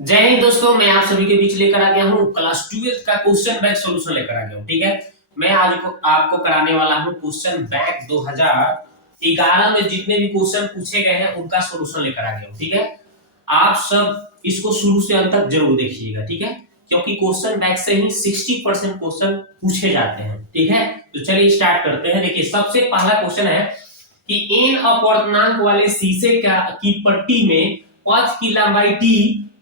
जय हिंद दोस्तों, मैं आप सभी के बीच लेकर आ गया हूँ क्लास 12 का क्वेश्चन बैंक सॉल्यूशन लेकर आ गया हूँ। ठीक है, मैं आज आपको कराने वाला हूँ क्वेश्चन बैंक 2011 में जितने भी क्वेश्चन पूछे गए हैं उनका सॉल्यूशन लेकर आ गया हूँ। ठीक है, आप सब इसको शुरू से अंत तक जरूर देखिएगा। ठीक है, क्योंकि क्वेश्चन बैंक से ही 60% क्वेश्चन पूछे जाते हैं। ठीक है, तो चलिए स्टार्ट करते हैं। देखिए, सबसे पहला क्वेश्चन है कि इन अपूर्णांक वाले शीशे की पट्टी में पथ की लंबाई t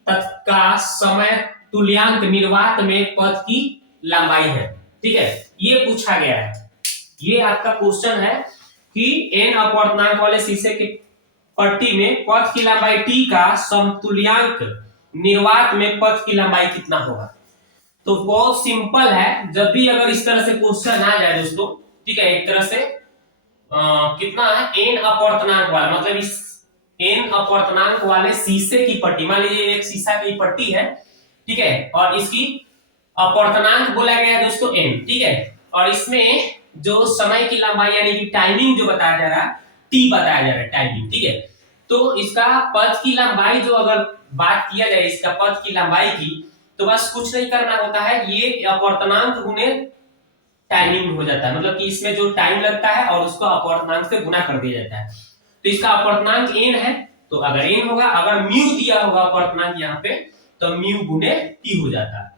तथा समय तुल्यांक निर्वात में पथ की लंबाई है। ठीक है, ये पूछा गया है। ये आपका क्वेश्चन है कि एन अपूर्णांक वाले शीशे के पट्टी में पथ की लंबाई t का समतुल्यांक निर्वात में पथ की लंबाई कितना होगा। तो बहुत सिंपल है, जब भी अगर इस तरह से क्वेश्चन आ जाए दोस्तों, ठीक है, एक तरह से कितना है एन अपूर्णांक वाला, मतलब इस एन अपूर्णांक वाले शीशे की पट्टी, मान लीजिए एक शीशा की पट्टी है। ठीक है, और इसकी अपूर्णांक बोला गया है दोस्तों एन। ठीक है, और इसमें जो समय की लंबाई यानी कि टाइमिंग जो बताया जा रहा है टी बताया जा रहा है, टाइमिंग। ठीक है, तो इसका पथ की लंबाई जो अगर बात किया जाए इसका पथ की लंबाई की, तो बस कुछ नहीं करना होता है, ये अपूर्णांक गुने टाइमिंग हो जाता है, मतलब कि इसमें जो टाइम लगता है और उसको अपूर्णांक से गुना कर दिया जाता है। तो इसका अपूर्णांक n है, तो अगर n होगा, अगर म्यू दिया होगा अपूर्णांक यहाँ पे, तो म्यू गुने t हो जाता है।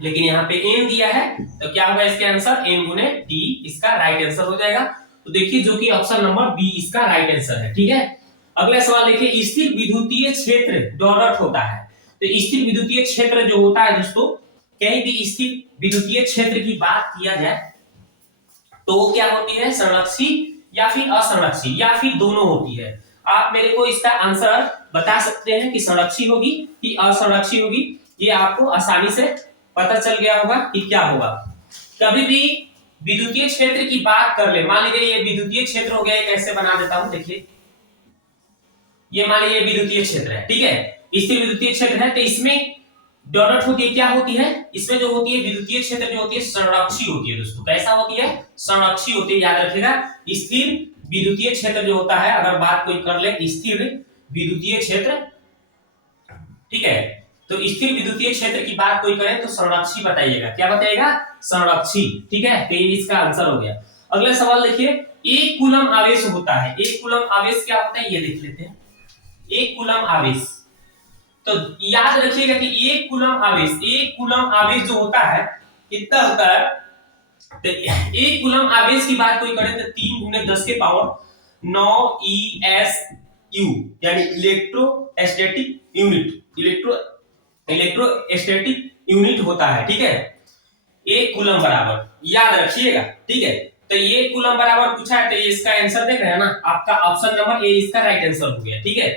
लेकिन यहाँ पे n दिया है, तो क्या होगा इसके आंसर n गुने t, इसका राइट आंसर हो जाएगा। तो देखिए, जो कि ऑप्शन नंबर बी इसका राइट आंसर है। ठीक है, अगला सवाल देखिए, स्थिर विद्युतीय क्षेत्र डॉट होता है। तो स्थिर विद्युतीय क्षेत्र जो होता है दोस्तों, कहीं भी स्थिर विद्युतीय क्षेत्र की बात किया जाए तो वो क्या होती है, संरक्षी या फिर असंरक्षी या फिर दोनों होती है। आप मेरे को इसका आंसर बता सकते हैं कि संरक्षी होगी कि असंरक्षी होगी। ये आपको आसानी से पता चल गया होगा कि क्या होगा। कभी भी विद्युतीय क्षेत्र की बात कर ले, मान लीजिए ये विद्युतीय क्षेत्र हो गया, कैसे बना देता हूं, देखिए ये मान लीजिए विद्युतीय क्षेत्र है। ठीक है, स्थिर विद्युतीय क्षेत्र है, तो इसमें डॉट होती है, क्या होती है, इसमें जो होती है विद्युतीय क्षेत्र जो होती है संरक्षी होती है दोस्तों। कैसा होती है, संरक्षी होती है, याद रखिएगा। स्थिर विद्युतीय क्षेत्र जो होता है, अगर बात कोई कर ले स्थिर विद्युतीय क्षेत्र, ठीक है, तो स्थिर विद्युतीय क्षेत्र की बात कोई करे तो संरक्षी बताइएगा। क्या बताइएगा, संरक्षी। ठीक है, तो ये इसका आंसर हो गया। अगला सवाल देखिए, एक कूलम आवेश होता है। एक कूलम आवेश क्या होता है, ये देख लेते हैं। एक कूलम आवेश, तो याद रखिएगा कि एक कूलम आवेश जो होता है कितना होता है, तो एक कूलम आवेश की बात कोई करे तो 3 गुने 10 के पावर 9 ESU यानी इलेक्ट्रोस्टैटिक यूनिट होता है। ठीक है, एक कूलम बराबर, याद रखिएगा। ठीक है, तो ये कूलम बराबर पूछा है, तो ये इसका आंसर देख रहे हैं ना, आपका ऑप्शन नंबर ए इसका राइट आंसर हो गया। ठीक है,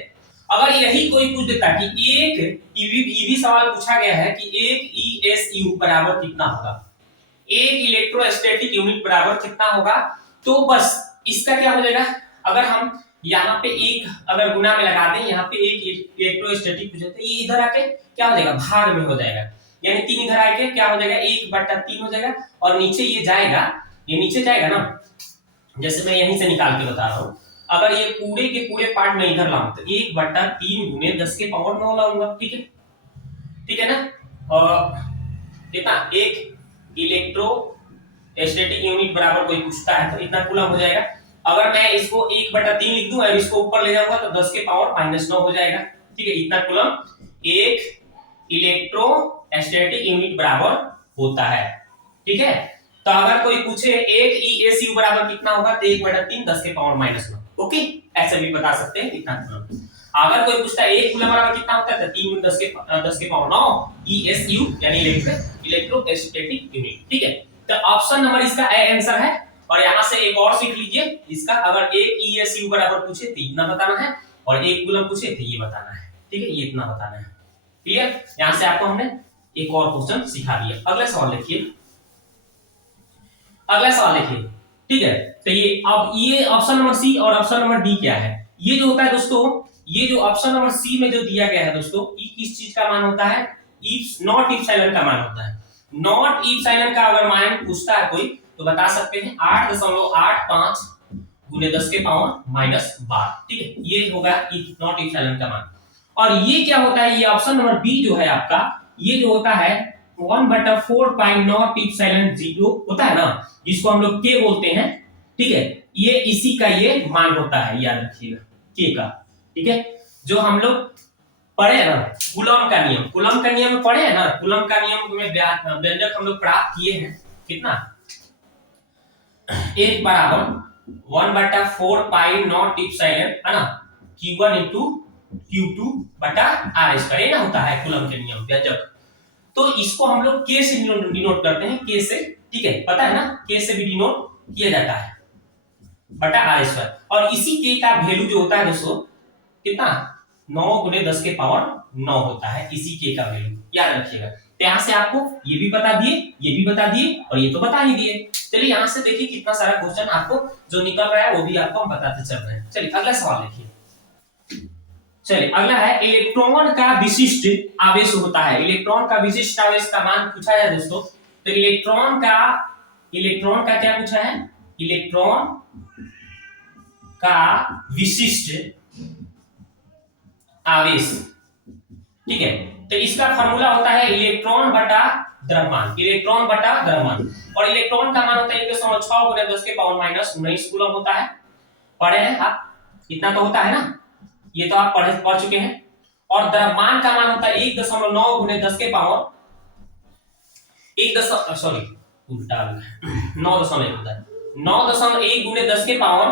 अगर यही कोई पूछ देता कि एक ईवी सवाल पूछा गया है कि एक ESU बराबर कितना होगा, एक इलेक्ट्रोस्टैटिक यूनिट बराबर कितना होगा, तो बस इसका क्या हो जाएगा, अगर हम यहाँ पे एक अगर गुना में लगा दें, यहाँ पे एक इलेक्ट्रोस्टैटिक पूछे तो ये इधर आके क्या हो जाएगा, भाग में हो जाएगा, यानी 3 इधर आके क्या हो जाएगा, 1/3 हो जाएगा। और नीचे ये जाएगा, ये नीचे जाएगा ना, जैसे मैं यहीं से निकाल के बता रहा हूँ। अगर ये पूरे के पूरे पार्ट में इधर लाऊं तो 1/3 गुने 10 के पावर 9 लाऊंगा। ठीक है, ठीक है ना, और कितना, एक इलेक्ट्रोस्टैटिक यूनिट बराबर कोई पूछता है तो इतना कूलम हो जाएगा। अगर मैं इसको 1/3 लिख दूं और इसको ऊपर ले जाऊंगा तो 10 के पावर -9 हो जाएगा। ठीक है, इतना कूलम एक इलेक्ट्रोस्टैटिक यूनिट बराबर होता है। ठीक है, तो अगर कोई पूछे एक ESU बराबर कितना होगा, तो 1/3 10 के पावर -9। ओके, ऐसे भी बता सकते हैं इतना कूलम। अगर कोई पूछता है एक कूलम बराबर कितना होता है, तो 3 10 के पावर 9 ESU यानी इलेक्ट्रोस्टैटिक यूनिट। ठीक है, तो ऑप्शन नंबर इसका ए आंसर है। और यहां से एक और सीख लीजिए इसका, अगर एक ESU बराबर पूछे तो इतना बताना है, और एक कूलम पूछे तो ये बताना है। ठीक है, ये इतना बताना है। क्लियर, यहां से आपको हमने एक और क्वेश्चन सिखा दिया। अगला सवाल देखिए, अगला सवाल देखिए। ठीक है, तो ये अब ये ऑप्शन नंबर सी और ऑप्शन नंबर डी क्या है, ये जो होता है दोस्तों, ये जो ऑप्शन नंबर सी में जो दिया गया है दोस्तों, ये किस चीज का मान होता है, इफ नॉट इफ साइलेंट का मान होता है। नॉट इफ साइलेंट का अगर मान पूछता है कोई तो बता सकते हैं 8.85 गुने 10 के पावर -12। ठीक है, ये होगा इफ नॉट इफ साइलेंट का मान। और ये क्या होता है, ये ऑप्शन नंबर बी जो है आपका, ये जो होता है 1/4 पाई नॉट इप्सिलॉन 0 होता है ना, जिसको हम लोग के बोलते हैं, ठीक है, ये इसी का ये मान होता है, याद रखिएगा के का, ठीक है। जो हम लोग पढ़े हैं ना कूलम का नियम, कूलम का नियम पढ़े हैं ना, कूलम का नियम में व्यंजक हम लोग प्राप्त किए हैं, कितना, एक बराबर 1/4 पाई नॉट इप्सिलॉन, है ना, q1 इंटू q2 बटा r स्क्वायर, ना होता है कूलम के नियम व्यंजक। तो इसको हम लोग k से डिनोट करते हैं, k से, ठीक है, पता है ना, k से भी डिनोट किया जाता है बटा r स्क्वायर। और इसी k का वैल्यू जो होता है दोस्तों कितना, 9 × 10 के पावर 9 होता है इसी k का वैल्यू, याद रखिएगा। तो यहां से आपको ये भी बता दिए, ये भी बता दिए, और ये तो बता ही दिए। चलिए यहां से देखिए कितना सारा क्वेश्चन आपको जो निकल रहा है वो भी आपको हम बताते चल रहे हैं। चलिए अगला सवाल देखिए। चलिए अगला है, इलेक्ट्रॉन का विशिष्ट आवेश होता है, इलेक्ट्रॉन का विशिष्ट आवेश का मान पूछा है दोस्तों। तो इलेक्ट्रॉन का क्या पूछा है, इलेक्ट्रॉन का विशिष्ट आवेश, ठीक है। तो इसका फार्मूला होता है इलेक्ट्रॉन बटा द्रव्यमान, इलेक्ट्रॉन बटा द्रव्यमान। और इलेक्ट्रॉन का मान होता है 1.6 × 10 के पावर -19 कूलम होता है। पढ़े हैं आप, इतना तो होता है ना, ये तो आप पढ़ चुके हैं। और द्रव्यमान का मान होता है 1.9 × 10 के पावर 9.1 होता है, 9.1 × 10 के पावर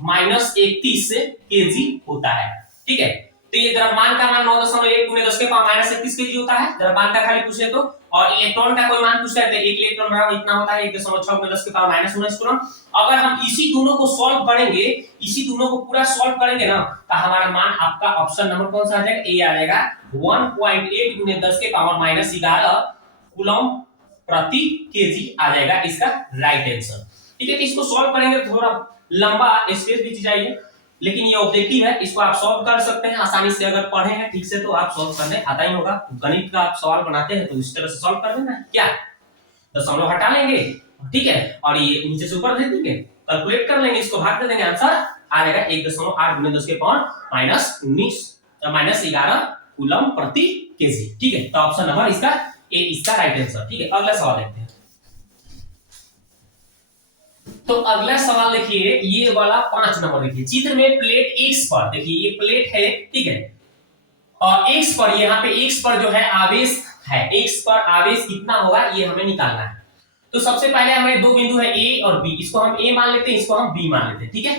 -31 केजी होता है, ठीक है। तो ये द्रव्यमान का मान 9.1 × 10 के पावर -31 केजी होता है, द्रव्यमान का खाली पूछे तो। और इलेक्ट्रॉन का कोई मान पूछता है तो एक इलेक्ट्रॉन बराबर इतना होता है 1.6 × 10 के पावर -19 कूलम। अगर हम इसी दोनों को सॉल्व करेंगे, इसी दोनों को पूरा सॉल्व करेंगे ना, तो हमारा मान आपका ऑप्शन नंबर कौन सा आ जाएगा, ए आ जाएगा 1.8 × 10 के पावर -11 कूलम प्रति केजी आ जाएगा इसका राइट आंसर, ठीक है। तो इसको सॉल्व करेंगे थोड़ा लंबा स्पेस भी चाहिए, लेकिन ये ऑब्जेक्टिव है, इसको आप सॉल्व कर सकते हैं आसानी से। अगर पढ़े हैं ठीक से तो आप सॉल्व करने आता ही होगा। गणित का आप सवाल बनाते हैं तो इस तरह से सॉल्व कर देना, क्या दशमलव हटा लेंगे, ठीक है, और ये नीचे से ऊपर दे देंगे, कैलकुलेट कर लेंगे, इसको भाग दे देंगे, आंसर आ जाएगा 1.8 × 10 के पावर -11 कूलम प्रति केजी, ठीक है। तो ऑप्शन नंबर इसका ए इसका राइट आंसर, ठीक है। अगला सवाल देखते हैं। तो अगला सवाल देखिए, ये वाला 5 नंबर देखिए, चित्र में प्लेट X पर, देखिए ये प्लेट है, ठीक है, और X पर, यहाँ पे X पर जो है आवेश है, X पर आवेश कितना होगा ये हमें निकालना है। तो सबसे पहले हमें दो बिंदु है A और B, इसको हम A मान लेते हैं, इसको हम B मान लेते हैं, ठीक है।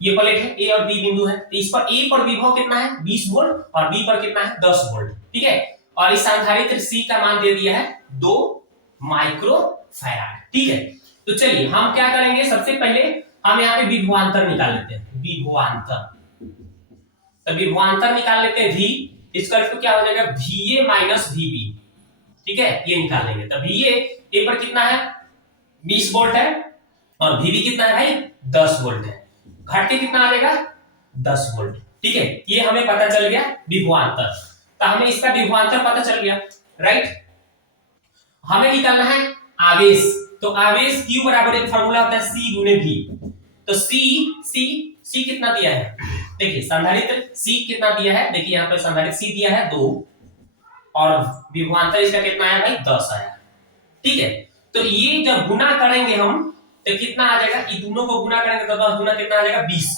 ये प्लेट है, A और B बिंदु है, तो इस पर A पर विभव कितना है 20 वोल्ट और B पर कितना है 10 वोल्ट, ठीक है। और इस संधारित्र C का मान दे दिया है 2 माइक्रोफैराड, ठीक है। तो चलिए हम क्या करेंगे, सबसे पहले हम यहाँ पे विभवांतर निकाल लेते हैं, विभवांतर। तो विभवांतर निकाल लेते हैं V, इसका तो क्या हो जाएगा VA - VB, ठीक है, ये निकाल लेंगे। तो VA A पर कितना है 20 वोल्ट है और VB कितना है भाई 10 वोल्ट है, घट के कितना आ जाएगा 10 वोल्ट, ठीक है। ये हमें पता चल गया विभवांतर, तो हमें इसका विभवांतर पता चल गया, राइट। हमें निकालना है आवेश, तो आवेश Q बराबर एक फार्मूला होता है C × V। तो C कितना दिया है, देखिए संधारित्र C कितना दिया है, देखिए यहाँ पे संधारित्र C दिया है 2 और विभवांतर इसका कितना है भाई 10 आया, ठीक है। तो ये जब गुना करेंगे हम तो कितना आ जाएगा, ये दोनों को गुना करेंगे तो 10 गुना कितना आ जाएगा 20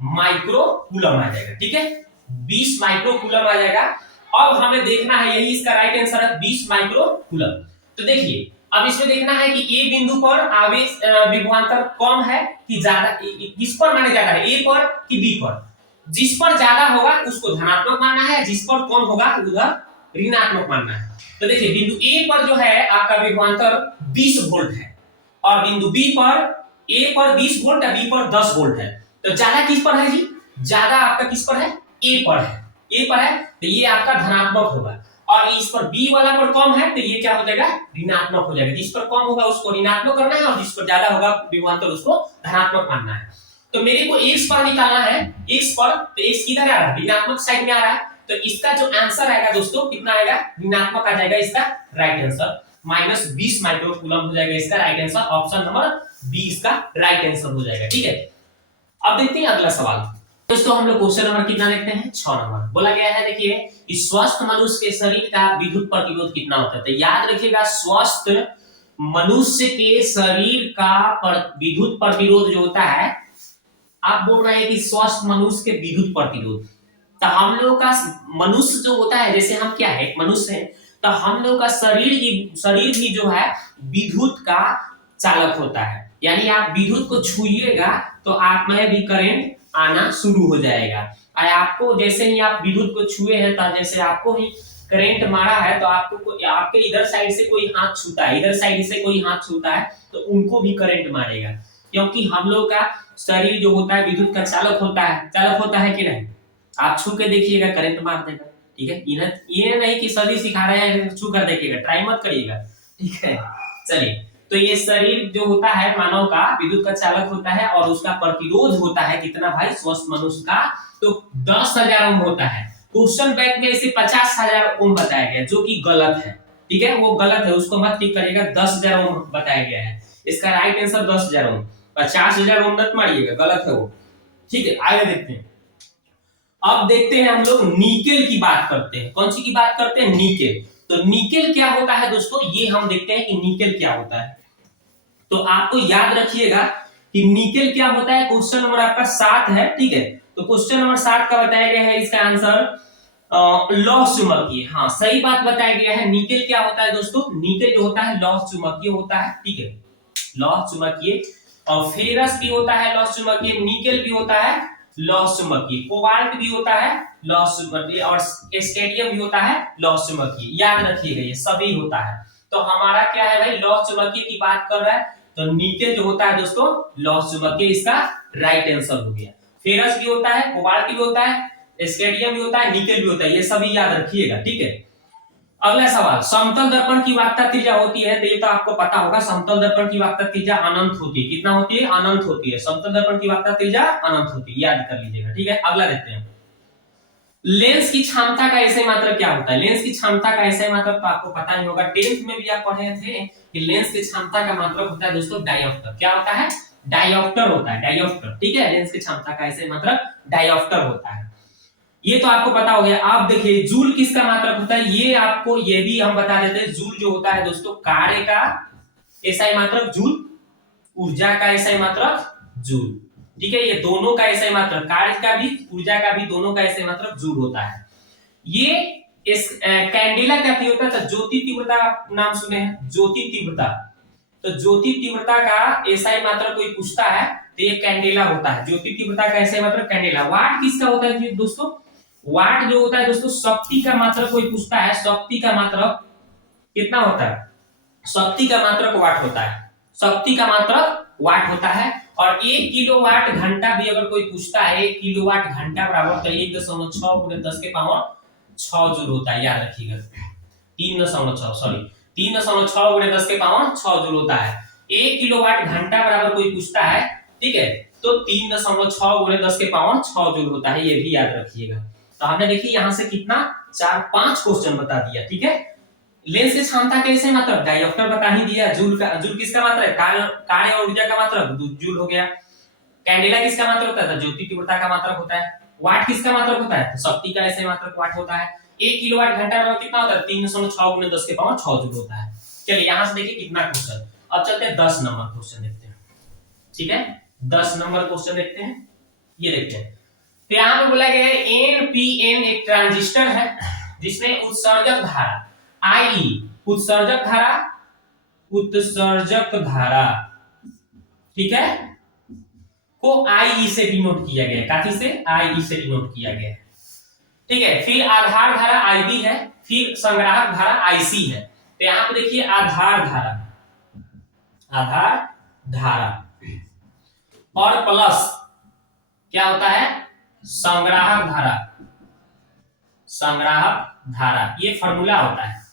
माइक्रो कूलम आ जाएगा, ठीक है, 20 माइक्रो कूलम आ जाएगा। अब हमें देखना है, यही इसका राइट आंसर है 20 माइक्रो कूलम। तो देखिए अब इसमें देखना है कि ए बिंदु पर आवेश विभवांतर कम है कि ज्यादा, किस पर माने ज्यादा है, ए पर कि बी पर। जिस पर ज्यादा होगा उसको धनात्मक मानना है, जिस पर कम होगा उधर ऋणात्मक मानना है। तो देखिए बिंदु ए पर जो है आपका विभवांतर 20 वोल्ट है और बिंदु बी पर, ए पर 20 वोल्ट है, बी पर 10 वोल्ट है। तो ज्यादा किस पर है जी, ज्यादा आपका किस पर है, ए पर है, ए पर है, तो ये आपका धनात्मक होगा। और इस पर बी वाला पर कम है तो ये क्या हो जाएगा ऋणात्मक हो जाएगा। जिस पर कम होगा उसको ऋणात्मक करना है और जिस पर ज्यादा होगा विभवांतर उसको धनात्मक मानना है। तो मेरे को x पर निकालना है, x पर, तो x किधर आ रहा है ऋणात्मक साइड में आ रहा है, तो इसका जो आंसर आएगा दोस्तों कितना आएगा, ऋणात्मक आ जाएगा इसका राइट आंसर, -20 माइक्रो कूलम हो जाएगा इसका right answer. Option number B इसका राइट आंसर हो जाएगा, ठीक है। अब देखते हैं अगला सवाल। दोस्तों हम लोग क्वेश्चन नंबर कितना देखते हैं 6 नंबर। बोला गया है देखिए कि स्वस्थ मनुष्य के शरीर का विद्युत प्रतिरोध कितना होता है। तो याद रखिएगा स्वस्थ मनुष्य के शरीर का विद्युत प्रतिरोध जो होता है, आप बोल रहे हैं कि स्वस्थ मनुष्य के विद्युत प्रतिरोध, तो हम लोग का मनुष्य जो होता है, जैसे हम क्या है मनुष्य है, तो हम लोग का शरीर भी जो है विद्युत का चालक होता है। यानी आप विद्युत को छूइएगा तो आप में भी करंट आना शुरू हो जाएगा। और आपको जैसे ही आप विद्युत को छुए हैं, तो जैसे आपको ही करंट मारा है, तो आपके इधर साइड से कोई हाथ छूता है, इधर साइड से कोई हाथ छूता है, तो उनको भी करंट मारेगा। क्योंकि हम लोग का शरीर जो होता है विद्युत का चालक होता है कि नहीं। आप छू के देखिएगा करंट मार देगा। ठीक है, ये नहीं कि सभी सिखा रहे हैं छू कर देखिएगा, ट्राई मत करिएगा। ठीक है, चलिए। तो ये शरीर जो होता है मानव का विद्युत का चालक होता है, और उसका प्रतिरोध होता है कितना भाई, स्वस्थ मनुष्य का तो 10,000 ओम होता है। क्वेश्चन बैंक में इसे 50,000 ओम बताया गया, जो कि गलत है। ठीक है, वो गलत है, उसको मत टिक करिएगा। 10,000 ओम बताया गया है, इसका राइट आंसर 10,000 ओम। 50,000 ओम मत मारिएगा, गलत है वो। ठीक है, आगे देखते हैं। अब देखते हैं हम लोग निकेल की बात करते हैं। कौन सी की बात करते हैं, निकेल। तो निकेल क्या होता है दोस्तों, ये हम देखते हैं कि निकेल क्या होता है। तो आपको याद रखिएगा कि निकेल क्या होता है। क्वेश्चन नंबर आपका 7 है। ठीक है, तो क्वेश्चन नंबर 7 का बताया गया है, इसका आंसर लौह चुंबकीय। हाँ, सही बात बताया गया है। निकेल क्या होता है दोस्तों, निकेल जो होता है लौह चुंबकीय होता है। ठीक है, लौह चुंबकीय। और फेरस भी होता है लौह चुंबकीय, निकेल भी होता है लौह चुंबकीय, कोबाल्ट भी होता है लौह चुंबकीय, और स्टेडियम भी होता है लौह चुंबकीय। याद रखिएगा ये सभी होता है। तो हमारा क्या है भाई, लौह चुंबकीय की बात कर रहा है, तो निकेल जो होता है दोस्तों लौह चुंबकीय, इसका राइट आंसर हो गया। फेरस भी होता है, कोबाल्ट भी होता है, स्टेडियम भी होता है, निकेल भी होता है, ये सभी याद रखिएगा। ठीक है, अगला सवाल, समतल दर्पण की वाक्ता त्रिज्या होती है। तो ये तो आपको पता होगा, समतल दर्पण की वाक्ता त्रिज्या अनंत होती है। कितना होती है, अनंत होती है। समतल दर्पण की वाक्ता त्रिज्या अनंत होती है, याद कर लीजिएगा। ठीक है, अगला देखते हैं। लेंस की क्षमता का ऐसे मात्रक क्या होता है। लेंस की क्षमता का ऐसे मात्रक तो आपको पता ही होगा, 10th में भी आप पढ़े थे कि लेंस की क्षमता का मात्रक होता है दोस्तों डायोप्टर। क्या होता है, डायोप्टर होता है, डायोप्टर। ठीक है, लेंस की क्षमता का ऐसे मात्रक डायोप्टर होता है। ये तो आपको पता हो गया। आप देखिए जूल किसका मात्रक होता है, ये आपको ये भी हम बता देते हैं। जूल जो होता है दोस्तों कार्य का एसआई मात्रक जूल, ऊर्जा का एसआई मात्रक जूल। ठीक है, ये दोनों का एसआई मात्रक, कार्य का भी ऊर्जा का भी दोनों का एसआई मात्रक जूल होता है। ये इस कैंडेला क्या होता है, तो ज्योति तीव्रता नाम सुने हैं, ज्योति तीव्रता। तो ज्योति तीव्रता का एसआई मात्रक कोई पूछता है तो ये कैंडेला होता है। ज्योति तीव्रता का एसआई मात्रक कैंडेला। वाट किसका होता है दोस्तों, वाट जो होता है दोस्तों शक्ति का मात्रक कोई पूछता है, शक्ति का मात्रक कितना होता है, शक्ति का मात्रक वाट होता है, शक्ति का मात्रक वाट होता है। और 1 किलोवाट घंटा भी अगर कोई पूछता है, 1 किलोवाट घंटा बराबर तो 1.6 गुणे 10 के पावर 6 जूल होता है। याद रखिएगा 3.6 सॉरी 3.6 गुणे 10 के पावर 6 जूल होता है। 1 किलोवाट घंटा बराबर कोई पूछता है, ठीक है, तो 3.6 गुणे 10 के पावर 6 जूल होता है, ये भी याद रखिएगा। तो हमने देखिए यहां से कितना 4-5 क्वेश्चन बता दिया। ठीक है, लेंस की क्षमता कैसे मतलब डायोप्टर बता ही दिया। जूल किसका मात्रक है, कार्य और ऊर्जा का मात्रक जूल हो गया। कैंडेला किसका मात्रक होता है, ज्योति तीव्रता का मात्रक होता है। वाट किसका मात्रक होता है, तो शक्ति का ऐसे मात्रक वाट होता है। 1 किलोवाट घंटा बराबर कितना होता है, 3.6 गुणे 10 के पावर 6 जूल होता है। चलिए यहां से देखिए कितना क्वेश्चन। अब चलते हैं 10 नंबर क्वेश्चन देखते हैं। ठीक है, 10 नंबर क्वेश्चन देखते हैं, ये देखते हैं। तो यहां पे बोला गया है एनपीएन एक ट्रांजिस्टर है जिसमें उत्सर्जक धारा आई, उत्सर्जक धारा, ठीक है, को आई से डिनोट किया गया है। काफी से आई से डिनोट किया गया है। ठीक है, फिर आधार धारा आईबी है, फिर संग्राहक धारा आईसी है। तो यहां पे देखिए आधार धारा और प्लस क्या होता है, संग्राहक धारा, ये फॉर्मूला होता है।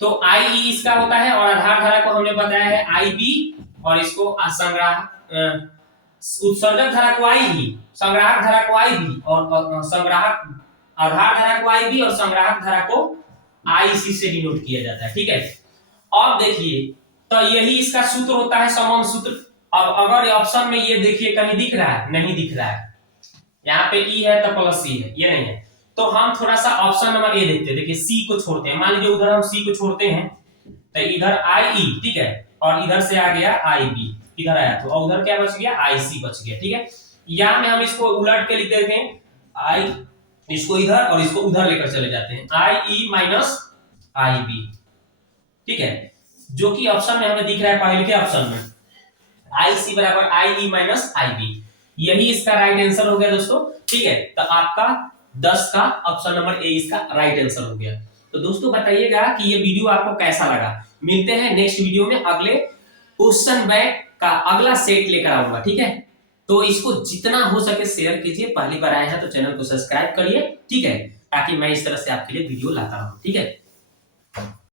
तो आई इसका होता है, और आधार धारा को हमने बताया है आईबी, और इसको संग्राहक उत्सर्जक धारा को आईबी, संग्राहक धारा को आईबी, और संग्राहक आधार धारा को आईबी और संग्राहक धारा को आईसी से डिनोट किया जाता है। ठीक है, अब देखिए तो यही इसका सूत्र होता है, संबंध सूत्र। अब अगर ऑप्शन में ये देखिए कहीं दिख रहा है, नहीं दिख रहा है, यहाँ पे ई है तो प्लस सी है, ये नहीं है। तो हम थोड़ा सा ऑप्शन नंबर ए देखते हैं। देखिए सी को छोड़ते हैं, मान लीजिए उधर हम सी को छोड़ते हैं तो इधर आई ई, ठीक है, और इधर से आ गया आई बी, इधर आया तो उधर क्या बच गया, आई सी बच गया, ठीक है। यहाँ में हम इसको उलट के लिख देते हैं, आई, इसको इधर और इसको उधर लेकर चले जाते हैं, आई ई माइनस आई बी, ठीक है, जो कि ऑप्शन में हमें दिख रहा है पहले के ऑप्शन में, आई सी बराबर आई ई माइनस आई बी, यही इसका राइट आंसर हो गया दोस्तों, ठीक है। तो आपका 10 का ऑप्शन नंबर ए इसका राइट आंसर हो गया। तो दोस्तों बताइएगा कि ये वीडियो आपको कैसा लगा। मिलते हैं नेक्स्ट वीडियो में, अगले क्वेश्चन बैंक का अगला सेट लेकर आऊंगा, ठीक है। तो इसको जितना हो सके शेयर कीजिए, पहली बार आए हैं तो चैनल को सब्सक्राइब करिए, ठीक है, ताकि मैं इस तरह से आपके लिए वीडियो लाता रहूं, ठीक है।